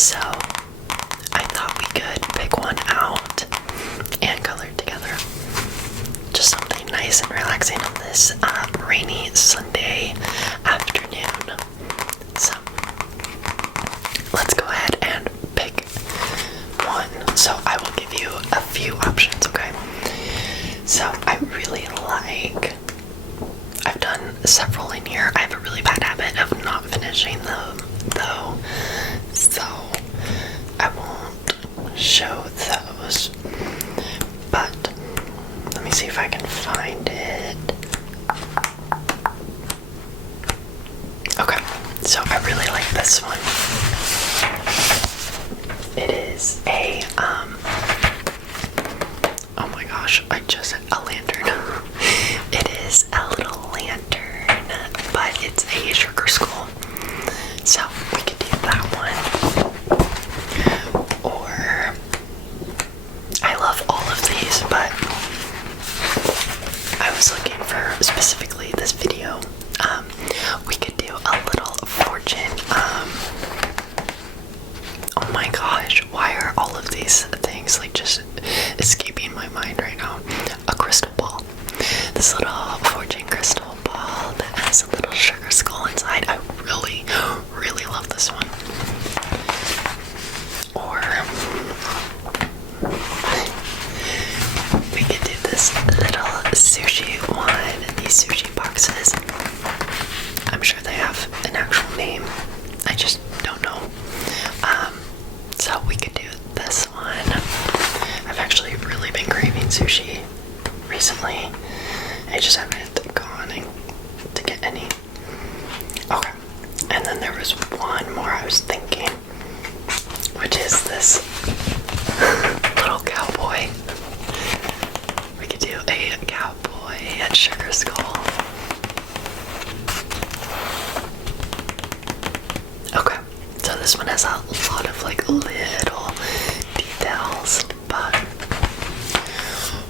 So I thought we could pick one out and color it together. Just something nice and relaxing on this rainy Sunday afternoon. So let's go ahead and pick one. So I will give you a few options, okay? So I really like, I've done several in here. I have a really bad habit of not finishing them though, so I won't show those, but let me see if I can find it. Okay, so I really like this one. It is a oh my gosh, I just said a lantern. It is a little lantern, but it's a sugar skull. So we could do that one. Or I love all of these, but I was looking for specifically this video. We could do a little fortune. Oh my gosh, why are all of these things like just escaping my mind right now? A crystal ball. This little fortune crystal ball that has a little sugar skull inside. I really, really love this one. Or we could do this little sushi one. These sushi boxes. I'm sure they have an actual name. I just don't know. So we could do this one. I've actually really been craving sushi recently. I just haven't gone to get any. Okay. And then there was one more I was thinking, which is this little cowboy. We could do a cowboy at Sugar Skull. Okay, so this one has a lot of like little details, but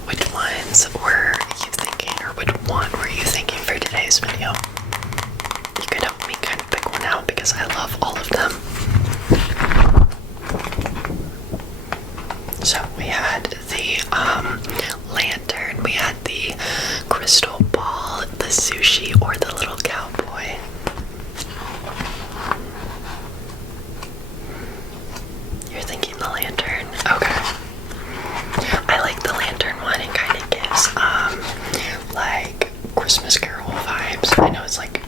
which ones were you thinking, or which one were you thinking for today's video? You could help me kind of pick one out because I love all of them. So we had the lantern, we had the crystal ball, the sushi, or the little cowboy. You're thinking the lantern? Okay. I like the lantern one. It kind of gives like Christmas Carol vibes. I know it's like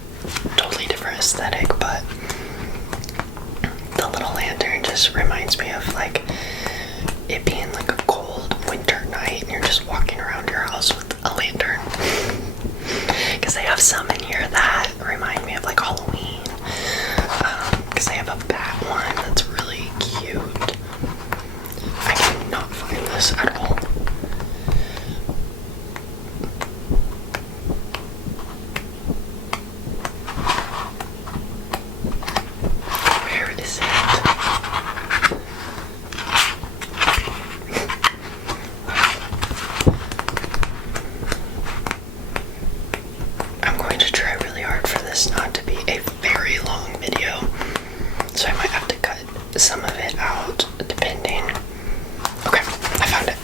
totally different aesthetic, but the little lantern just reminds me of like it being like a cold winter night and you're just walking around your house with a lantern. Because they have some in here that remind me of like Halloween. Because they have a bat one that's really cute. I cannot find this at all. Where is it? I'm going to try really hard for this not to be a very long video, so I might have to cut some of it out depending. Okay, I found it.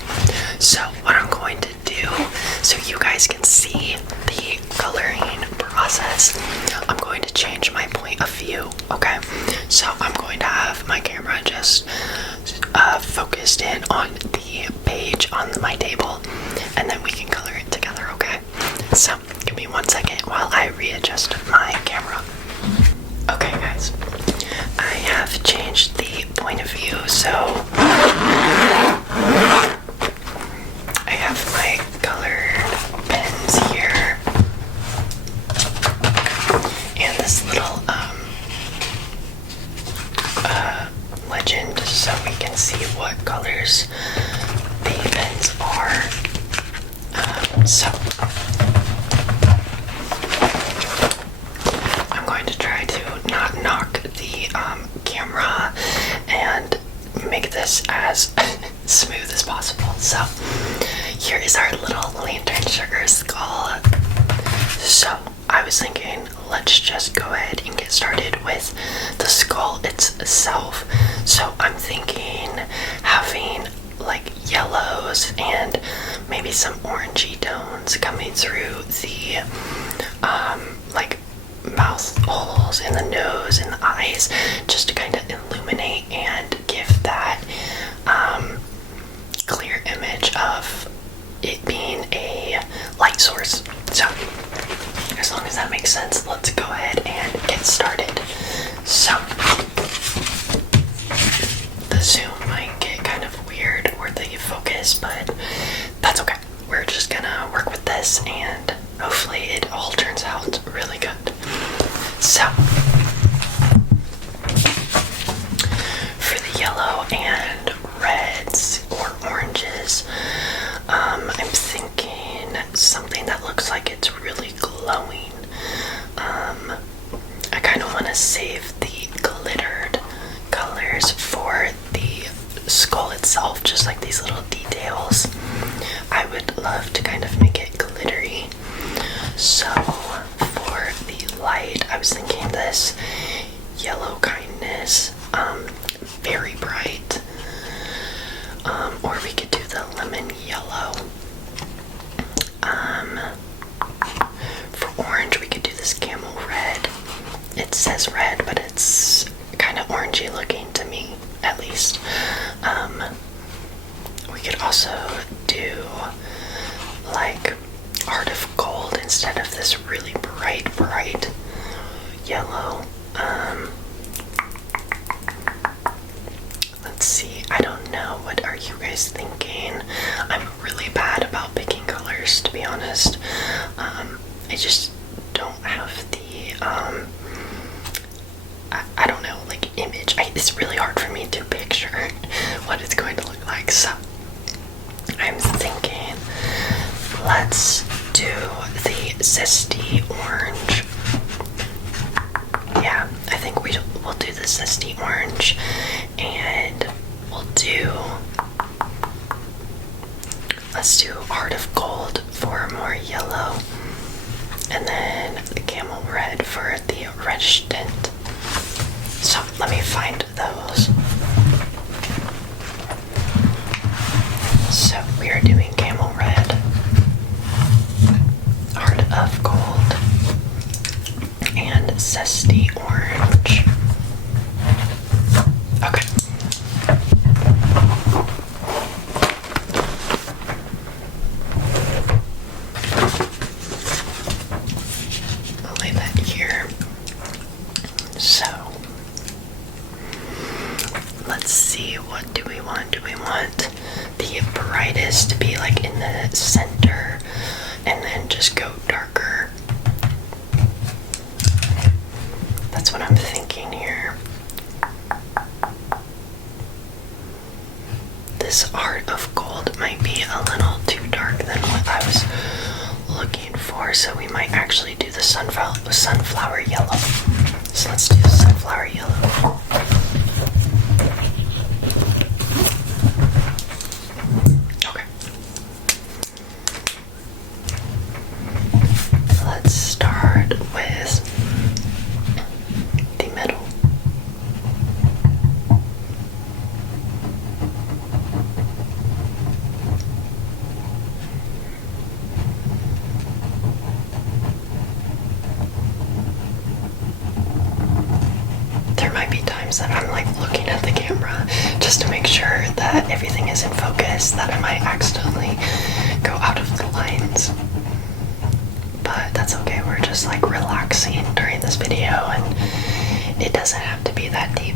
So what I'm going to do, so you guys can see the coloring process, I'm going to change my point of view, okay? So I'm going to have my camera just focused in on the page on my table, and then we can color it together, okay? So give me 1 second while I readjust my camera. Okay guys, I have changed the point of view, so I have my colored pens here and this little legend so we can see what colors the pens are. So I'm going to try to not knock the camera and make this as smooth as possible. So here is our little lantern sugar skull. So I was thinking, let's just go ahead and get started with the skull itself. So I'm thinking having like yellows and maybe some orangey tones coming through the like mouth holes and the nose and the eyes, just to kind of illuminate and give that clear image of it being a light source. So as long as that makes sense, let's go ahead and get started. So the zoom might get kind of weird or the focus, but that's okay. We're just gonna work with this and hopefully it all turns out really good. So for the yellow and reds or oranges, I'm thinking something that looks like it's really glowing. I kind of want to save the glittered colors for the skull itself, just like these little details. I would love to kind of make it glittery. So for the light, I was thinking this yellow kindness, very bright, or we could do the lemon yellow. For orange, we could do this camel red. It says red, but it's kind of orangey looking to me, at least. We could also do like heart of gold instead of this really bright yellow. Let's see, I don't know, what are you guys thinking? I'm really bad about picking colors, to be honest. I just don't have the I don't know, like image. It's really hard for me to picture what it's going to look like. So I'm thinking let's do the zesty orange. Yeah, I think we'll do the zesty orange, and let's do heart of gold for more yellow, and then the camel red for the reddish tint. So let me find those. So we are doing camel red, heart of gold, and zesty orange. Okay. I'll lay that here. So let's see, what do we want? Do we want the brightest to be like in the center and then just go darker? That's what I'm thinking here. This heart of gold might be a little too dark than what I was looking for, so we might actually do the sunflower yellow. So let's do the sunflower yellow. Okay. Let's start with the middle. There might be times that I'm like looking at the camera just to make sure that everything is in focus, that I might accidentally go out of the lines. But that's okay, we're just like relaxing during this video and it doesn't have to be that deep.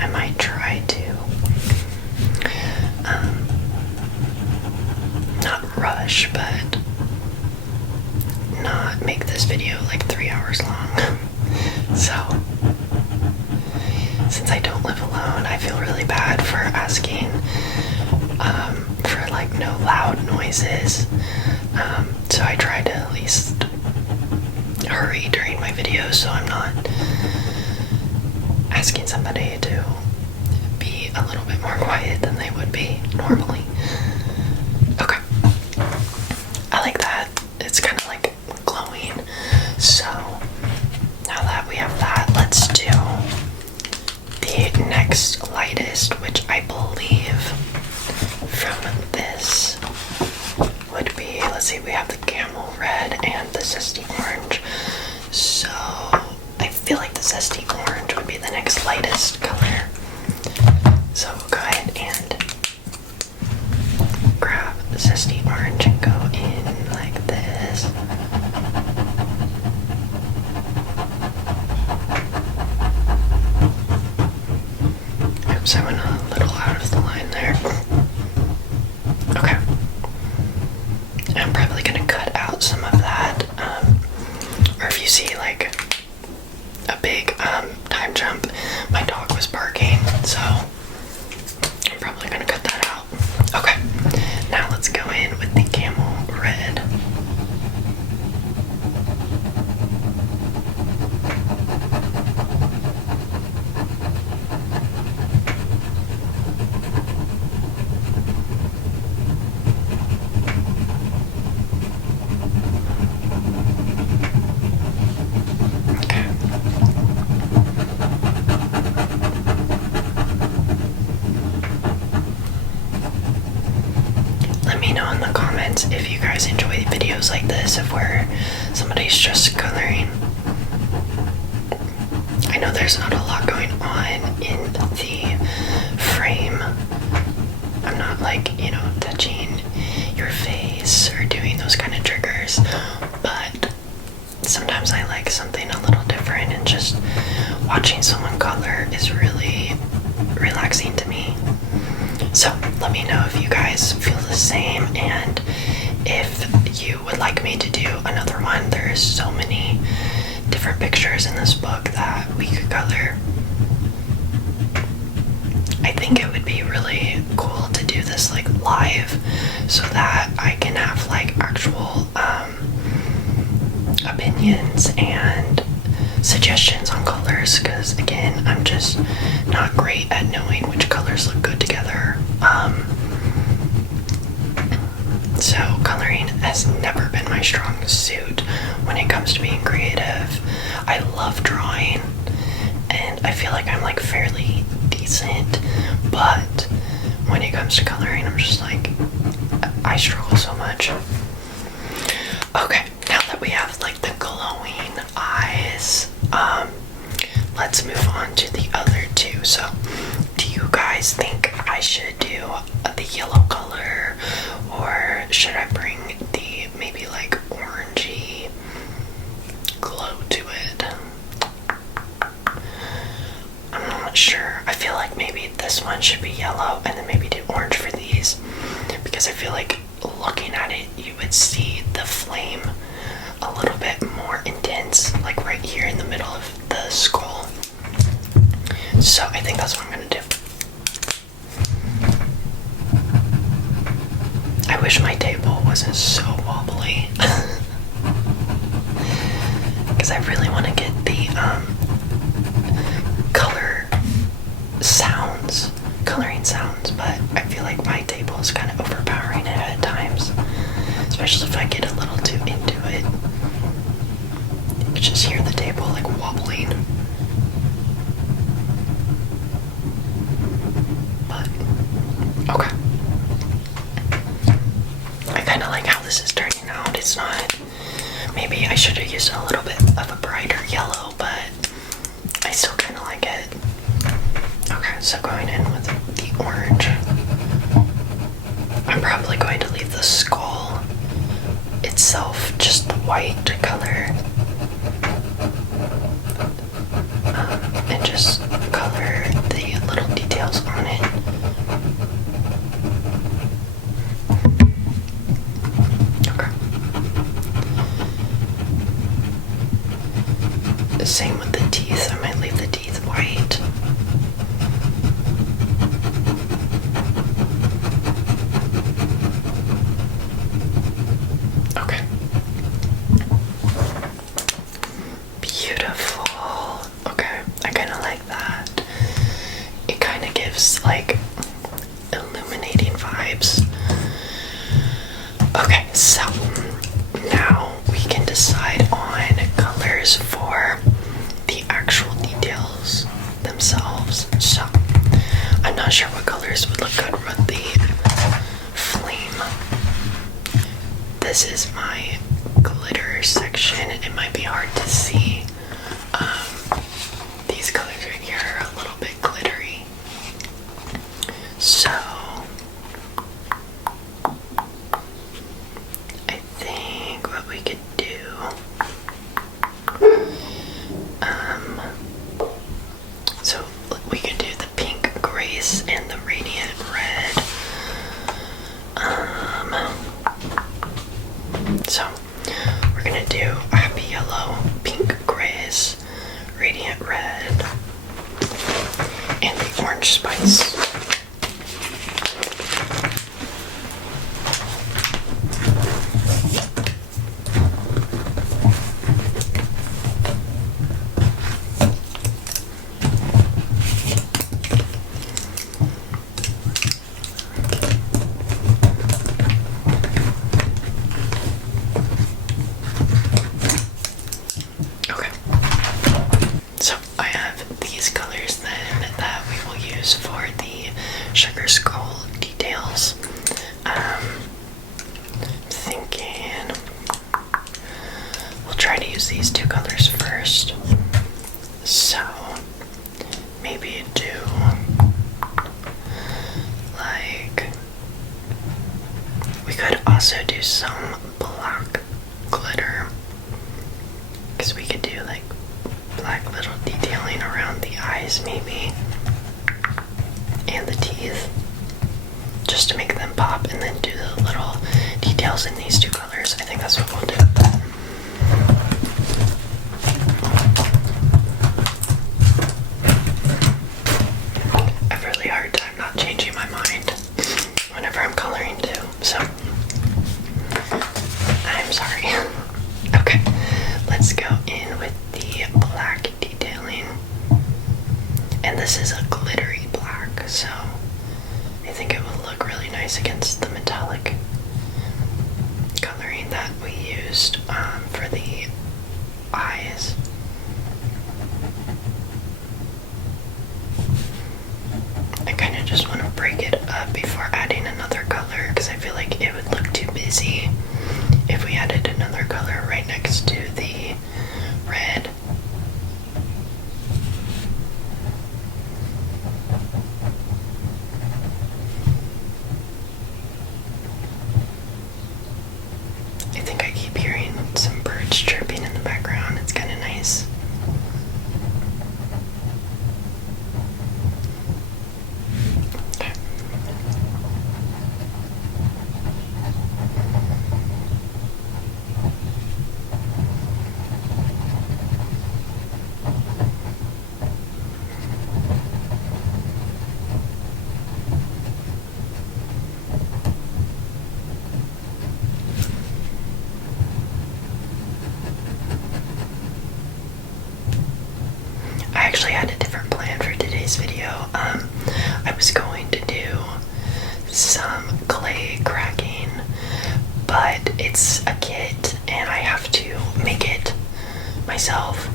I might try to not rush, but not make this video like 3 hours long. So since I don't live alone, I feel really bad for asking for like no loud noises. So I try to at least hurry during my videos so I'm not asking somebody to be a little bit more quiet than they would be normally. Okay. I like that. It's kind of like glow see, we have the camel red and the zesty orange. So I feel like the zesty orange would be the next lightest color. So we'll go ahead and grab the zesty orange and go in like this. Oops, I went a little out of the line there. Okay. I'm probably gonna cut out some of that. Or if you see like a big time jump, my dog was barking, so I'm probably gonna cut that out. Okay, now let's go in with the camel red. Let me know in the comments if you guys enjoy videos like this, if where somebody's just coloring. I know there's not a lot going on in the frame. I'm not like, you know, touching your face or doing those kind of triggers, but sometimes I like something a little different, and just watching someone color is really relaxing to me. So let me know if you guys feel the same, and if you would like me to do another one. There's so many different pictures in this book that we could color. I think it would be really cool to do this like live, so that I can have like actual opinions and suggestions on colors, because again, I'm just not great at knowing which colors look good together. So coloring has never been my strong suit when it comes to being creative. I love drawing, and I feel like I'm like fairly decent, but when it comes to coloring, I'm just like, I struggle so much. Okay, now that we have like the glowing eyes, let's move on to the other two. So do you guys think I should do the yellow color, or should I bring the maybe like orangey glow to it? I'm not sure. I feel like maybe this one should be yellow, and then maybe do orange for these, because I feel like looking at it, you would see the flame a little bit more intense, like right here in the middle of the skull. So I think that's what I'm gonna do. I wish my table wasn't so wobbly, because I really want to get the coloring sounds, but I feel like my table is kind of overpowering it at times, especially if I get a little too into it. You can just hear the table like wobbling. But okay, I kind of like how this is turning out. It's not, maybe I should have used a little bit of a brighter yellow, but I still kind of like it. Okay, so going in with the orange, I'm probably going to leave the skull itself just the white color, and just color the little details on it. Okay. The same with the teeth. I might leave the teeth white. Okay. Beautiful. Okay, I kind of like that. It kind of gives like illuminating vibes. Okay, so now we can decide on colors for the actual this is my glitter section. It might be hard to see. These colors right here are a little bit glittery. So I think what we could do, so we could do the pink grace and the radiant red. So we're gonna do happy yellow, pink grace, radiant red, and the orange spice. For the sugar skull details, thinking we'll try to use these two colors first. So maybe do like, we could also do some black glitter, because we could do like black little detailing around the eyes maybe, and the teeth, just to make them pop, and then do the little details in these two colors. I think that's what we'll do. I have a really hard time not changing my mind whenever I'm coloring too, so I'm sorry. Okay, let's go in with the black detailing, and this is a glittery black, so I think it will look really nice against the metallic coloring that we used for the eyes. I kind of just want to break it up before adding another color, because I feel like it would look too busy if we added another color right next to the red. I think I keep hearing some birds chirping in the background. It's kind of nice. Okay. I actually had a different plan for today's video. I was going to do some clay cracking, but it's a kit and I have to make it myself,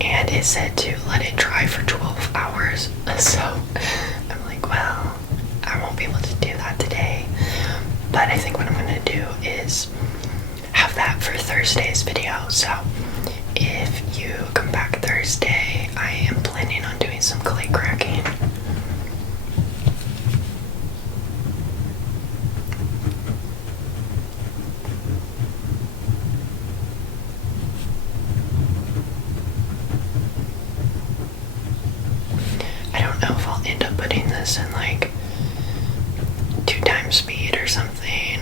and it said to let it dry for 12 hours. So I'm like, well, I won't be able to do that today, but I think what I'm gonna do is have that for Thursday's video. So if you come back Thursday, I am planning on doing some clay cracking. I don't know if I'll end up putting this in like 2x speed or something,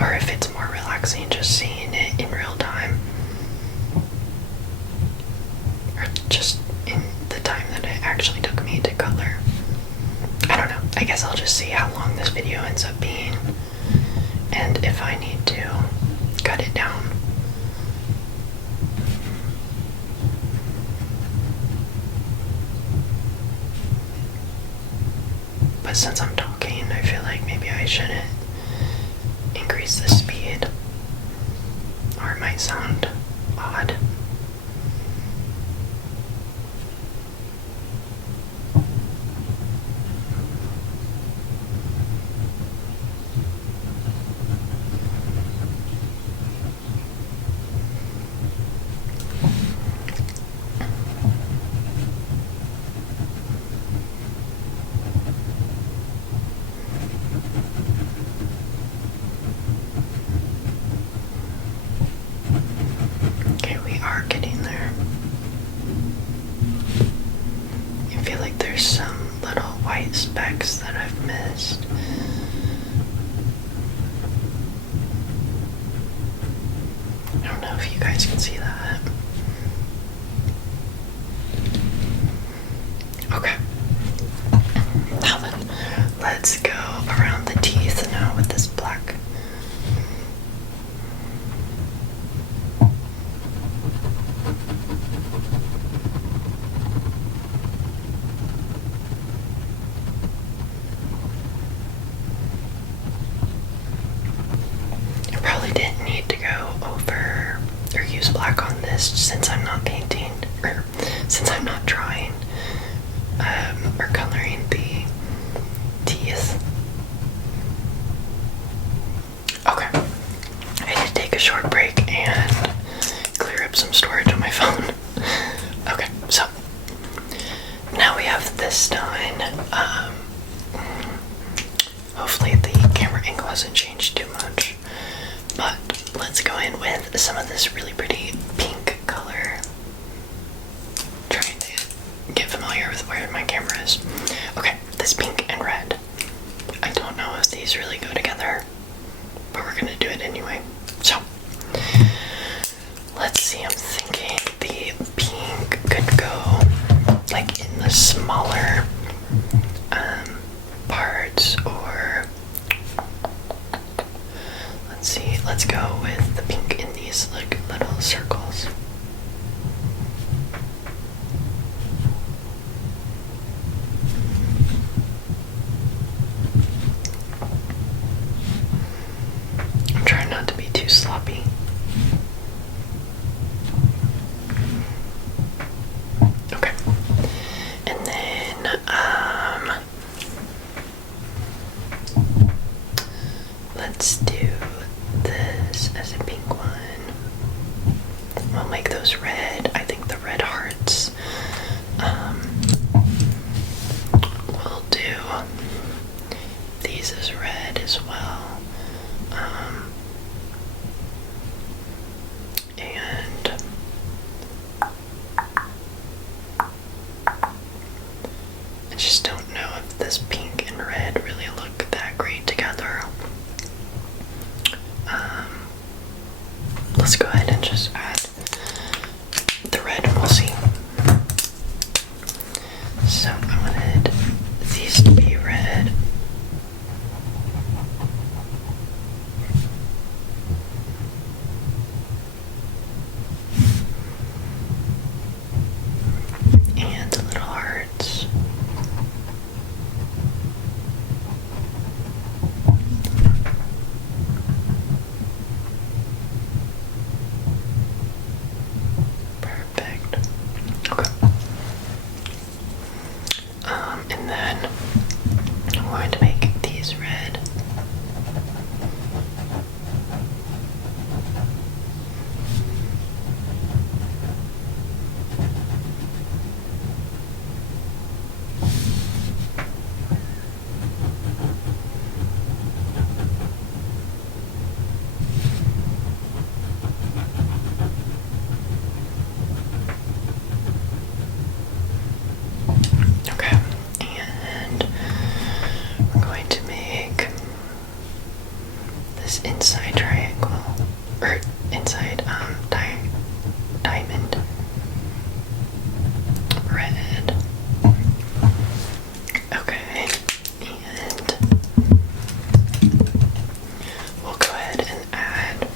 or if it's more relaxing just seeing it in real time, or just in the time that it actually took me to color. I don't know. I guess I'll just see how long this video ends up being, and if I need to cut it down. But since I'm talking, I feel like maybe I shouldn't increase the speed, or it might sound odd. know if you guys can see that. Okay. Now then, let's go around the teeth now with this black. I probably didn't need to go over or use black on this since I'm not painting, or since I'm not drawing or coloring the teeth. Okay, I did take a short break and clear up some storage on my phone. Okay, so now we have this done. Hopefully the camera angle hasn't changed too much, but let's go in with some of this really pretty pink color. Trying to get familiar with where my camera is. Okay, this pink and red. I don't know if these really go together, but we're gonna do it anyway. So, let's see, I'm thinking the pink could go like in the smaller parts, or let's see, let's go with the pink in these like little circles. I'm trying not to be too sloppy. Okay. And then let's do this as a pink one. We'll make those red. I think the red hearts. We'll do these as red as well. And I just don't know if this pink and red really look that great together. Let's go ahead and just add the red and we'll see. So I wanted these to be red. And the little hearts. Perfect. Okay. And then I'm going to make these red. Okay, and we're going to make this inside triangle, or inside diamond red. Okay, and we'll go ahead and add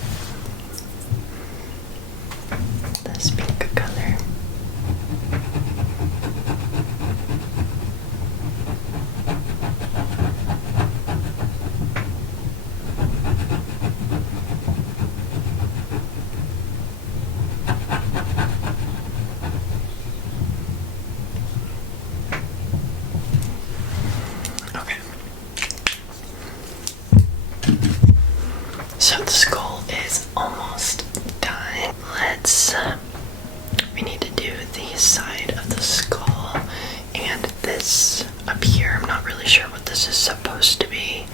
this pink color. Okay. So the skull is almost done. We need to do the side of the skull and this up here. I'm not really sure what this is supposed to be,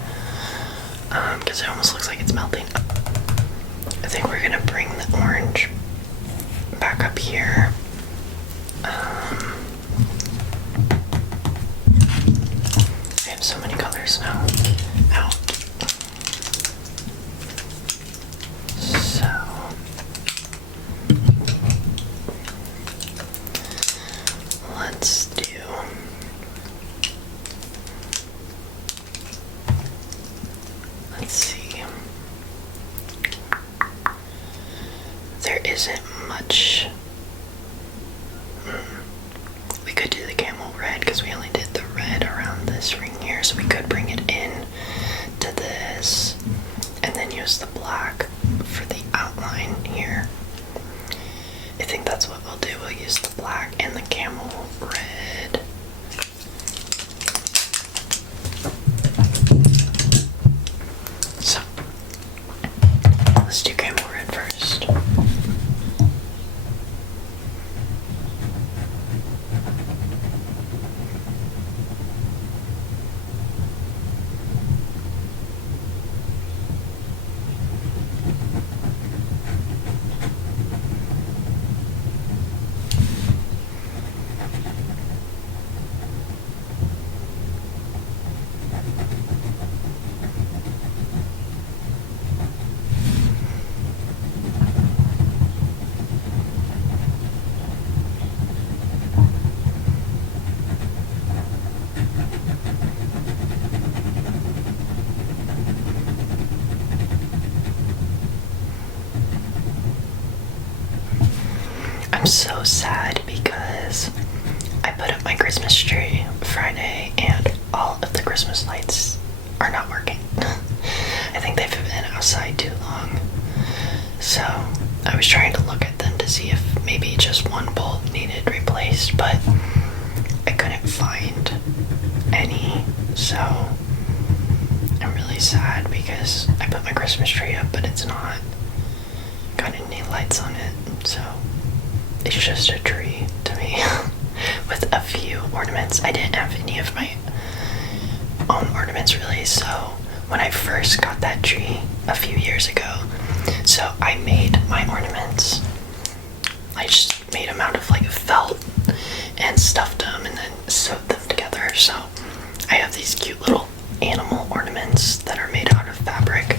because it almost looks like it's melting. I think we're gonna bring the orange back up here. I have so many colors now out. So isn't much. We could do the camel red because we only did the red around this ring here, so we could bring it in to this and then use the black for the outline here. I think that's what we'll do. We'll use the black and the camel red. So, let's do camel red first. I'm so sad because I put up my Christmas tree Friday and all of the Christmas lights are not working. I think they've been outside too long. So I was trying to look at them to see if maybe just one bulb needed replaced, but I couldn't find any. So I'm really sad because I put my Christmas tree up, but it's not got any lights on it. So it's just a tree to me with a few ornaments. I didn't have any of my own ornaments really, so when I first got that tree a few years ago, so I made my ornaments. I just made them out of like felt and stuffed them and then sewed them together. So I have these cute little animal ornaments that are made out of fabric.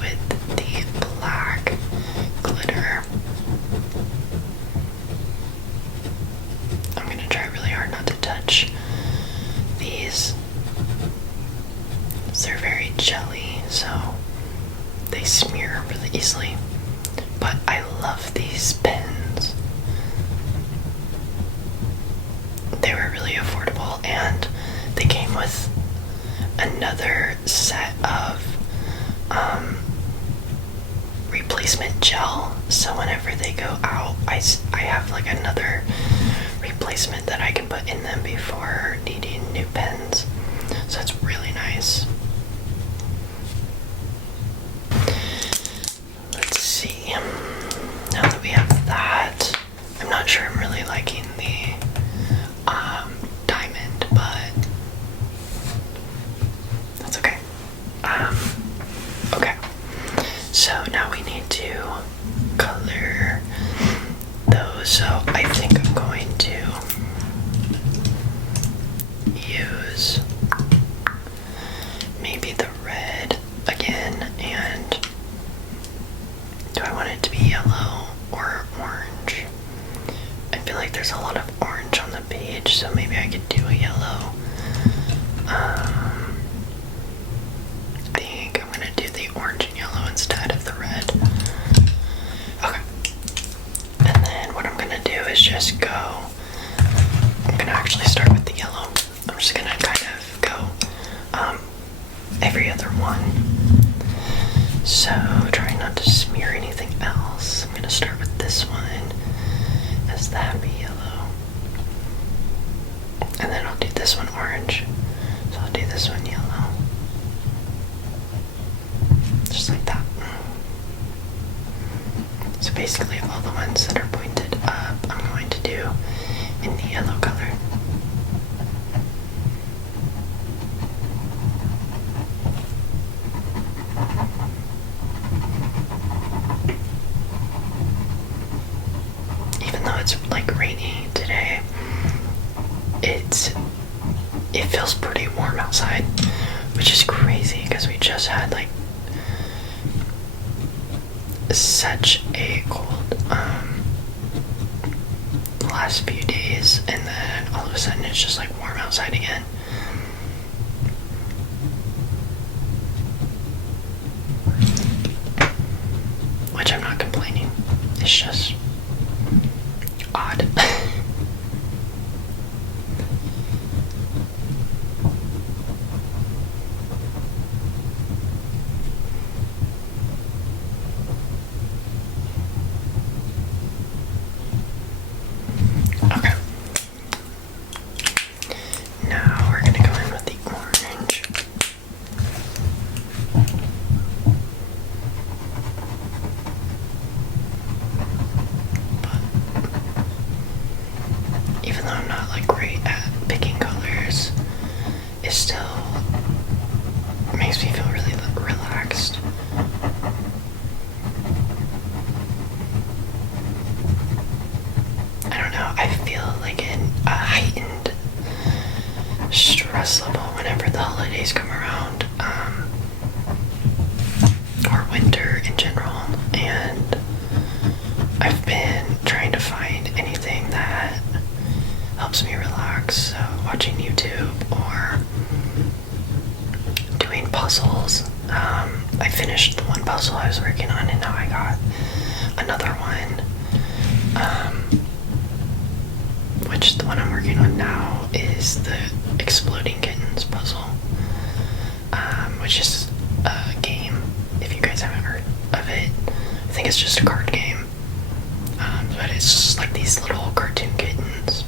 With the black glitter. I'm gonna try really hard not to touch these. They're very jelly, so they smear really easily. But I love these pens. They were really affordable and they came with another set of replacement gel, so whenever they go out, I have like another replacement that I can put in them before needing new pens. So it's really nice. Let's see. Now that we have that, I'm not sure I'm really liking the diamond, but that's okay. Okay. So now we need to color those. So I think I'm going to use maybe the red again, and do I want it to be yellow or orange? I feel like there's a lot of orange on the page, so maybe I could do a yellow. I think I'm gonna do the orange and yellow instead of the red. Okay. And then what I'm gonna do is just go, I'm gonna actually start with the yellow. I'm just gonna kind of go every other one. So try not to smear anything else. I'm gonna start with this one as the happy yellow. And then I'll do this one orange. So I'll do this one yellow. Just like that. So basically all the ones that are pointed up, I'm going to do in the yellow color. Even though it's like rainy today, it feels pretty warm outside, which is crazy because we just had like such a cold last few days, and then all of a sudden it's just like warm outside again. Which I'm not complaining. It's just odd. Okay. Now we're gonna go in with the orange. But even though I'm not like great at picking colors, it still makes me feel really relaxed. I don't know, I feel like in a heightened stress level whenever the holidays come around, or winter in general, and I've been trying to find anything that helps me relax, so watching YouTube or doing puzzles. I finished the one puzzle I was working on, and now I got another one, which the one I'm working on now is the Exploding Kittens puzzle, which is a game, if you guys haven't heard of it. I think it's just a card game, but it's just like these little cartoon kittens.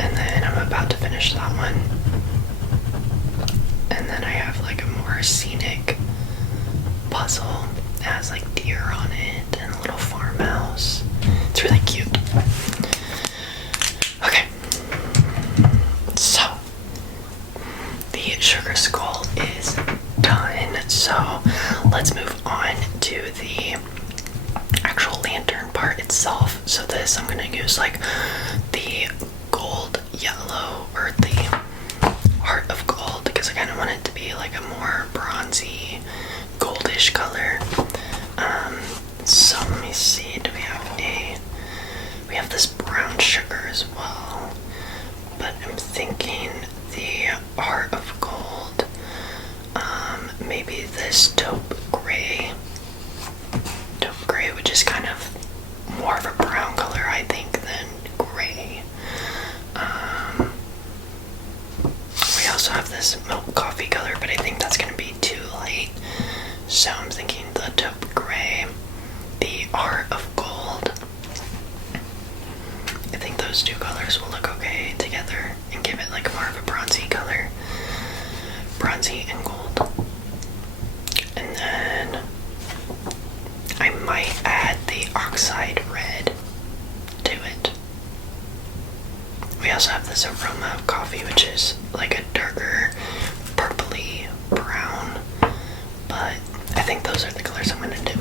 And then I'm about to finish that one, and then I have like a more scenic puzzle. It has like deer on it and a little farmhouse. It's really cute. Okay, so the sugar skull is done, so let's move on to the actual lantern part itself. So this, I'm gonna use like the gold yellow, or the heart of gold, because I kind of want it to be like a more bronzy goldish color. So let me see, do we have this brown sugar as well, but I'm thinking the heart of gold, maybe this taupe gray, which is kind of more of a brown color, I think, than gray. We also have this milk coffee color, but I think that's going to be too light, so I'm thinking the taupe gray, the heart of gold. I think those two colors will look okay together and give it like more of a bronzy color, bronzy and gold. And then I might add the oxide red to it. We also have this aroma of coffee, which is like a darker purpley brown, but I think those are the colors I'm gonna do.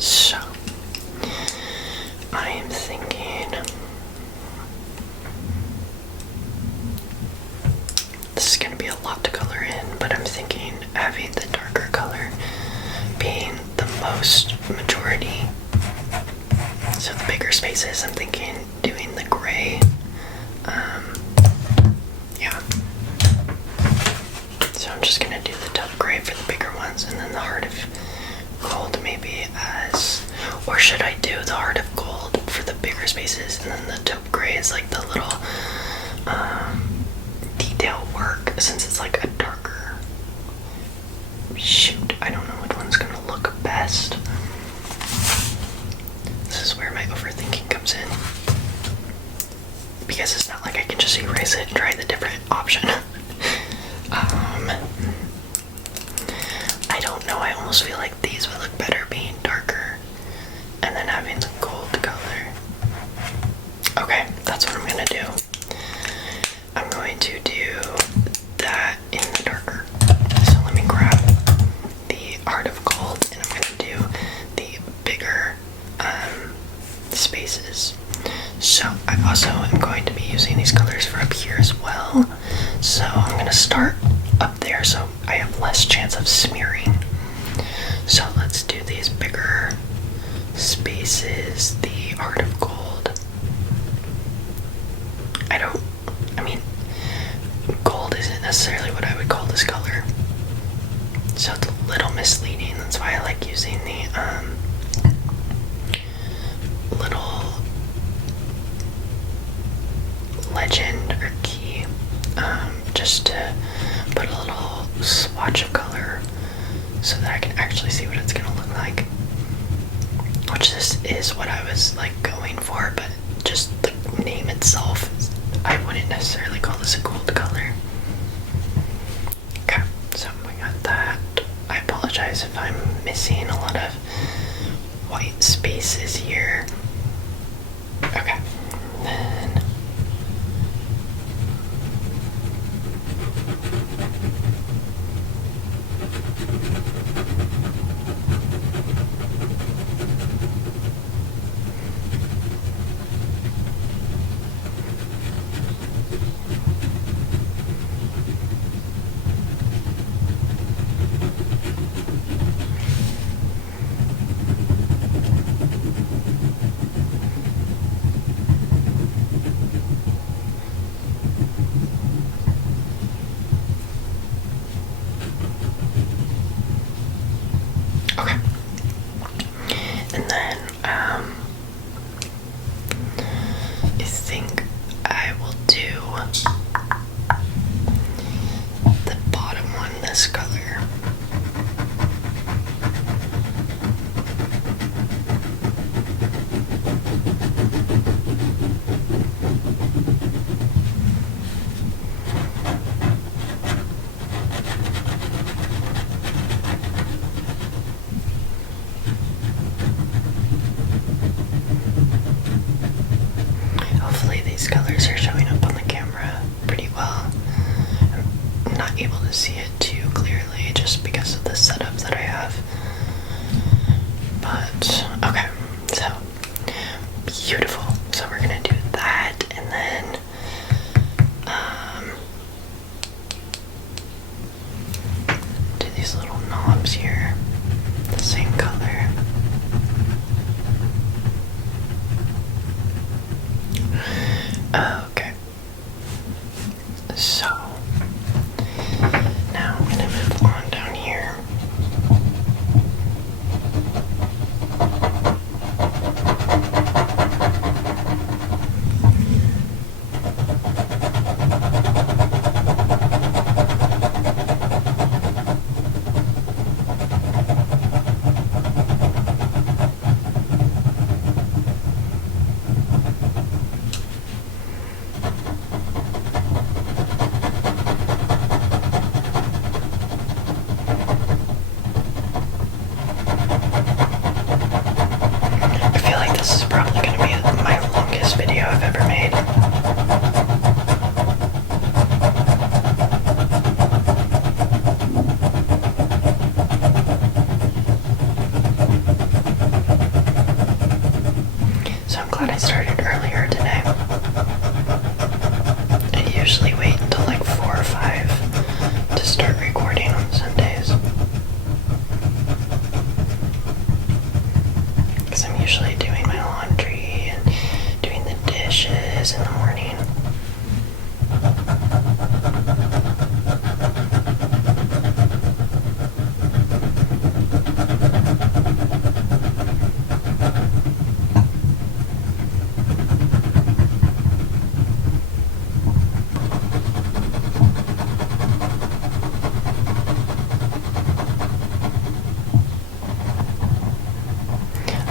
So I am thinking this is going to be a lot to color in, but I'm thinking having the darker color being the most majority. So the bigger spaces, I'm thinking doing the gray. Yeah. So I'm just going to do the taupe gray for the bigger ones, and then the heart of gold maybe as, or should I do the heart of gold for the bigger spaces, and then the taupe gray is like the little detail work, since it's like a darker, shoot, I don't know which one's gonna look best. This is where my overthinking comes in, because it's not like I can just erase it and try the different option. I don't know, I almost feel like these would look better being darker and then having the gold color. Okay, that's what I'm gonna do. I'm going to do that in the darker. So let me grab the heart of gold, and I'm gonna do the bigger spaces. So I also am going to be using these colors for up here as well. I have less chance of smearing. So let's do these bigger spaces, the Art of Gold. I mean, gold isn't necessarily what I would call this color. So it's a little misleading. That's why I like using the little legend or key, just to put a little swatch of color so that I can actually see what it's gonna look like. Which this is what I was like going for, but just the name itself, I wouldn't necessarily call this a gold color. Okay, so we got that. I apologize if I'm missing a lot of white spaces here. Okay, then okay. And then I think I will do the bottom one this color. Hopefully these colors are showing up on the camera pretty well. I'm not able to see it too clearly just because of the setup that I have. But, okay, so, beautiful. So we're gonna do that, and then, do these little knobs here, the same color. Okay, so now I'm gonna move on down here. I feel like this is probably going to be my longest video I've ever made. So I'm glad I started earlier today. I usually wait until like 4 or 5 to start recording on Sundays. Because I'm usually doing my laundry and doing the dishes in the morning.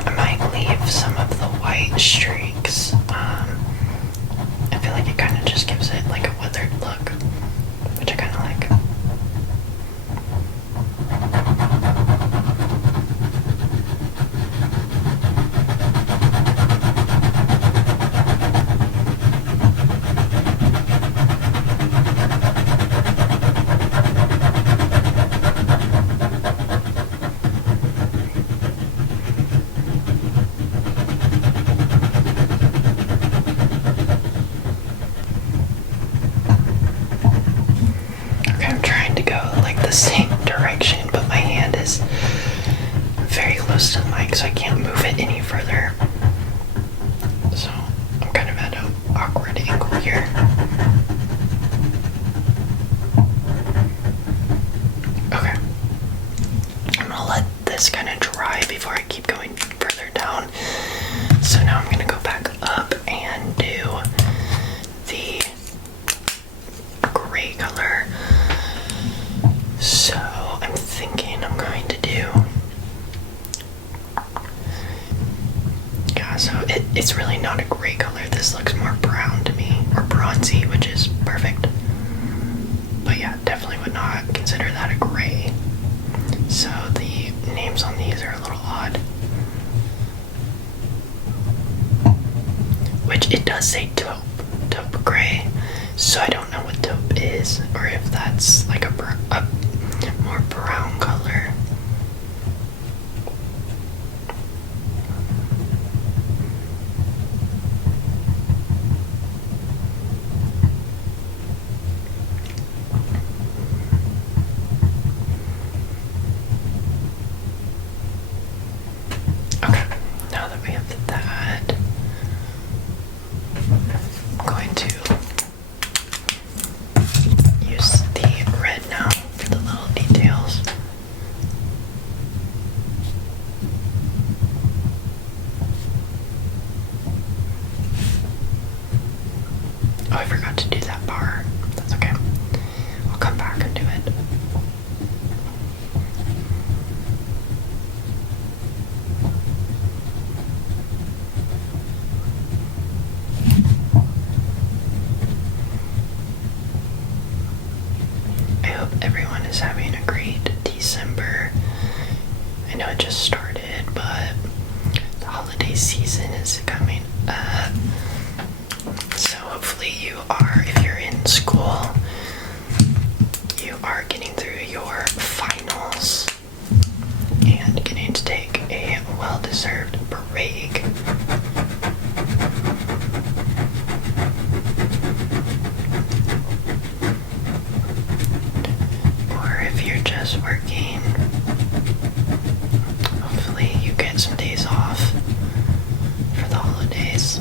I might leave some of the white streaks. I feel like it kind of just gives it like a weathered look, which I kind of like. this kind of dry before I keep going further down. So now I'm gonna go back up and do the gray color. So I'm thinking I'm going to do, yeah, so it's really not a gray color. This looks more brown to me, or bronzy, which is perfect. But yeah, definitely would not consider that a gray. So the names on these are a little odd. Which it does say taupe gray, so I don't know what taupe is, or if that's like a more brown color. Okay, now that we have that, I'm going to use the red now for the little details. Oh, I forgot to do that bar. That's okay. I'll come back and do it. I hope everyone is having a great December. I know it just started, but the holiday season is coming up. So hopefully you are, if you're in school, you are getting through your finals and getting to take a well-deserved break. Or if you're just working, hopefully you get some days off for the holidays.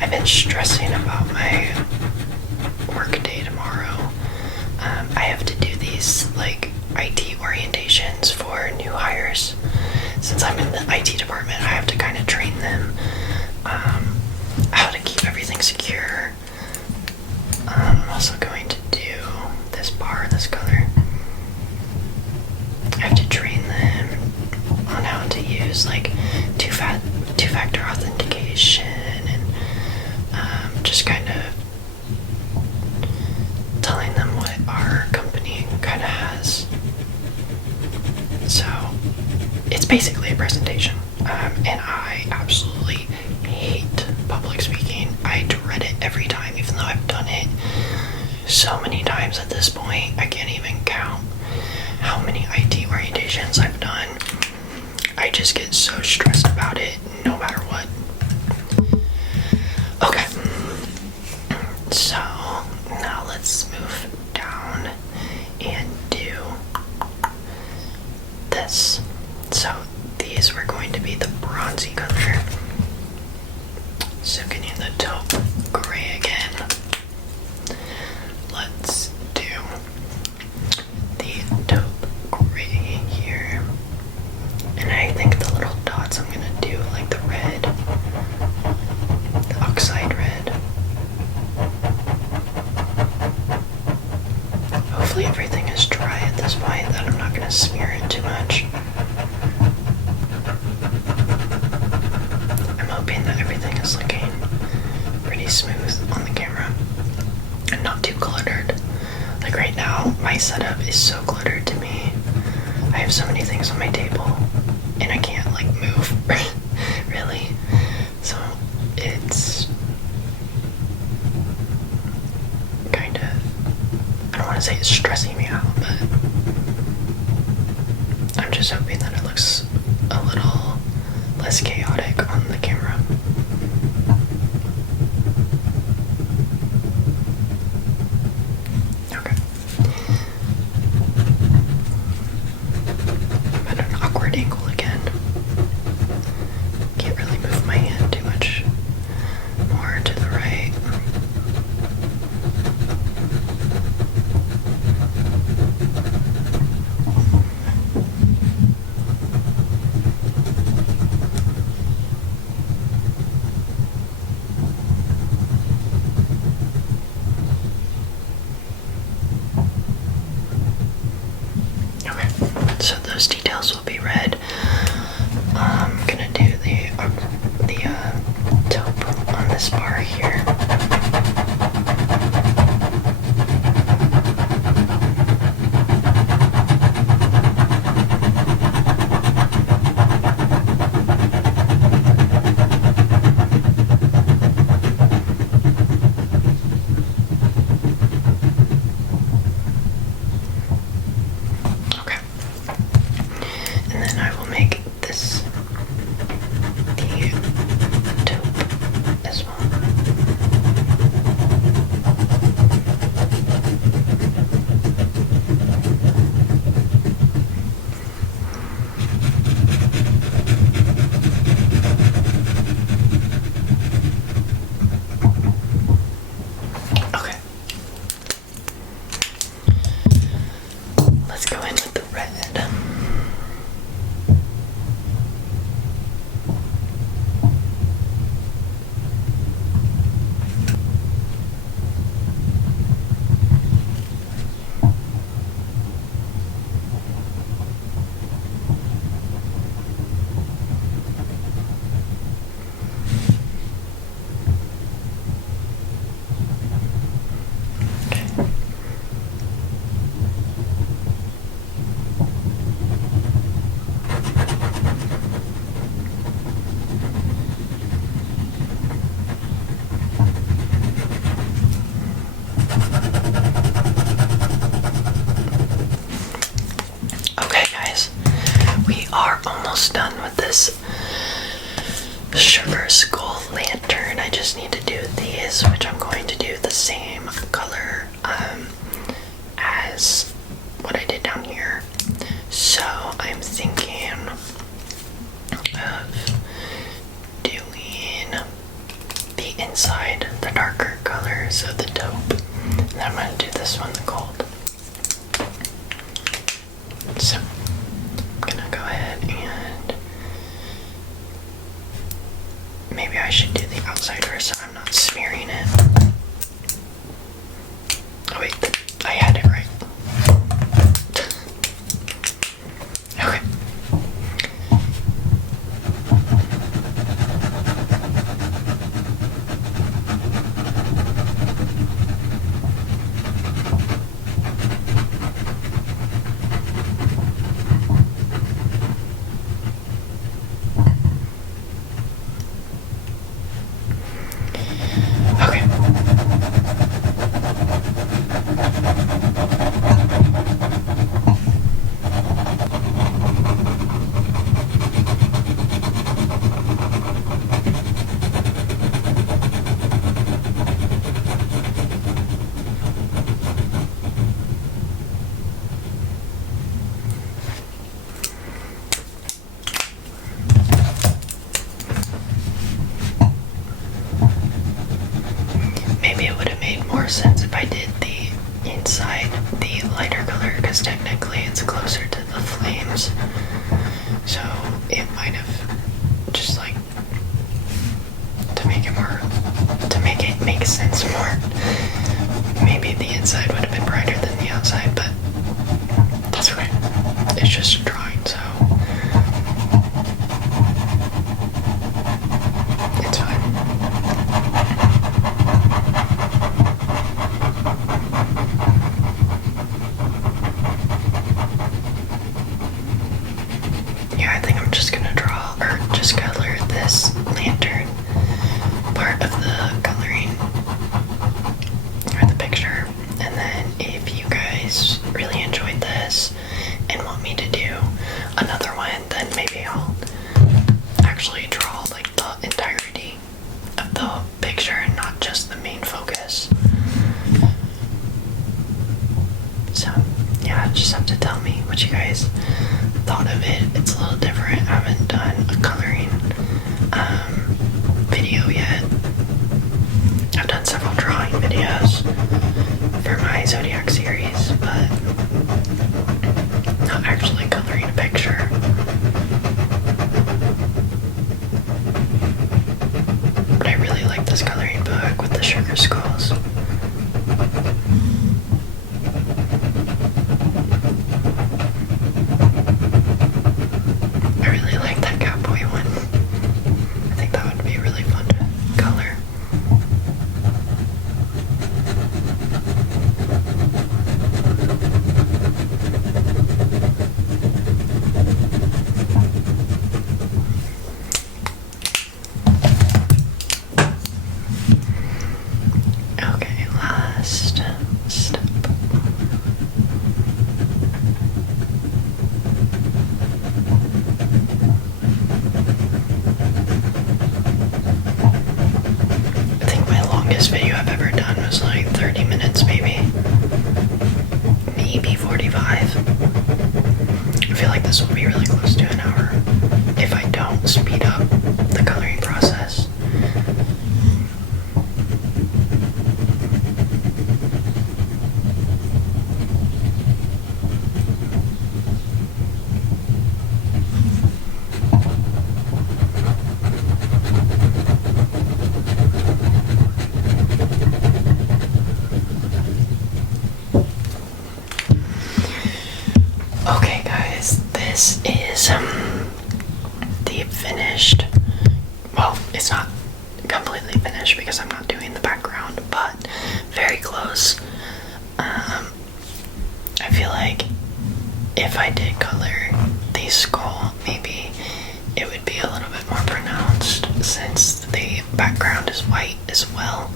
I've been stressing about my work day tomorrow. I have to do these like IT orientations for new hires. Since I'm in the IT department, I have to kind of train them how to keep everything secure. I'm also going to do this bar, this color. I have to train them on how to use like two-factor authentication and just kind of telling them what our company kind of has. So it's basically a presentation, and I absolutely hate public speaking. I dread it every time, even though I've done it so many times at this point. I can't even count how many IT orientations I've done. I just get so stressed about it no matter what. Okay, so now let's move down and do this. So these were going to be the bronzy color. So getting the taupe gray again. Let's do the taupe gray here. And I think the little dots I'm gonna do like the red, the oxide red. Hopefully everything is dry at this point, that I'm not gonna smear it too much. I'm hoping that everything is looking pretty smooth on the camera and not too cluttered. Like right now, my setup is so cluttered to me. I have so many things on my table and I can't like move really. So it's kind of, I don't want to say it's stressing me out, but I'm just hoping that it looks a little less chaotic on the camera. Okay. I'm at an awkward angle again. Can't really move my hand too much more to the right. else will be red. I'm gonna do the taupe on this bar here. Done with this sugar skull lantern. I just need to do these, which I'm going to do the same color as what I did down here. So I'm thinking of doing the inside the darker color, so the taupe, and then I'm going to do this one the gold. So I'm gonna go ahead and maybe I should do the outside first so I'm not smearing it. Oh wait, I had it right. Okay. Maybe it would have made more sense if I did the inside the lighter color, because technically it's closer to the flames, so it might have just like to make it make sense more. Maybe the inside would have been brighter than the outside, but that's okay. It's just a drawing, so it's fine. Yeah, I think I'm just gonna draw or just color this lantern part of the coloring or the picture, and then if you guys really enjoyed this and want me to do another one, then maybe I'll actually draw like the entirety of the picture and not just the main focus. So yeah, just have to tell me what you guys thought of it. It's a little different. I haven't done a coloring video yet. I've done several drawing videos for my Zodiac series, but not actually coloring a picture. But I really like this coloring book with the sugar skulls. really fun to color. Okay, last step. I think my longest video I've ever done was like 30 minutes, maybe 45. I feel like this will be really close to an hour if I don't speed up the coloring process. Okay guys, this is the finished, well, it's not completely finished because I'm not doing the background, but very close. I feel like if I did color the skull, maybe it would be a little bit more pronounced since the background is white as well.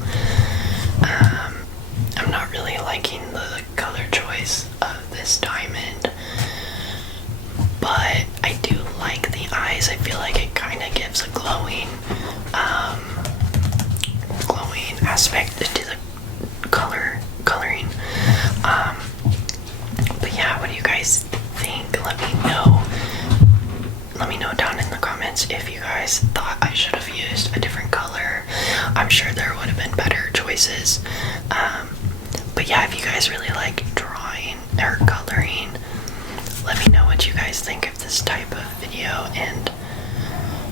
I'm not really liking the color choice of this diamond, but I do like the eyes. I feel like it kind of gives a glowing aspect to the coloring. But yeah, what do you guys think? Let me know. Let me know down in the comments if you guys thought I should have used a different color. I'm sure there would have been better choices. But yeah, if you guys really like drawing or coloring, let me know what you guys think of this type of video, and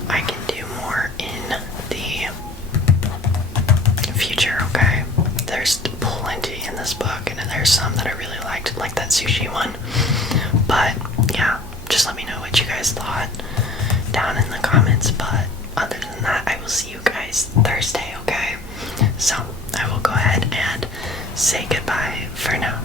I can do more in the future, okay? There's plenty in this book, and there's some that I really liked, like that sushi one. But yeah, just let me know what you guys thought down in the comments. But other than that, I will see you guys Thursday, okay? So I will go ahead and say goodbye for now.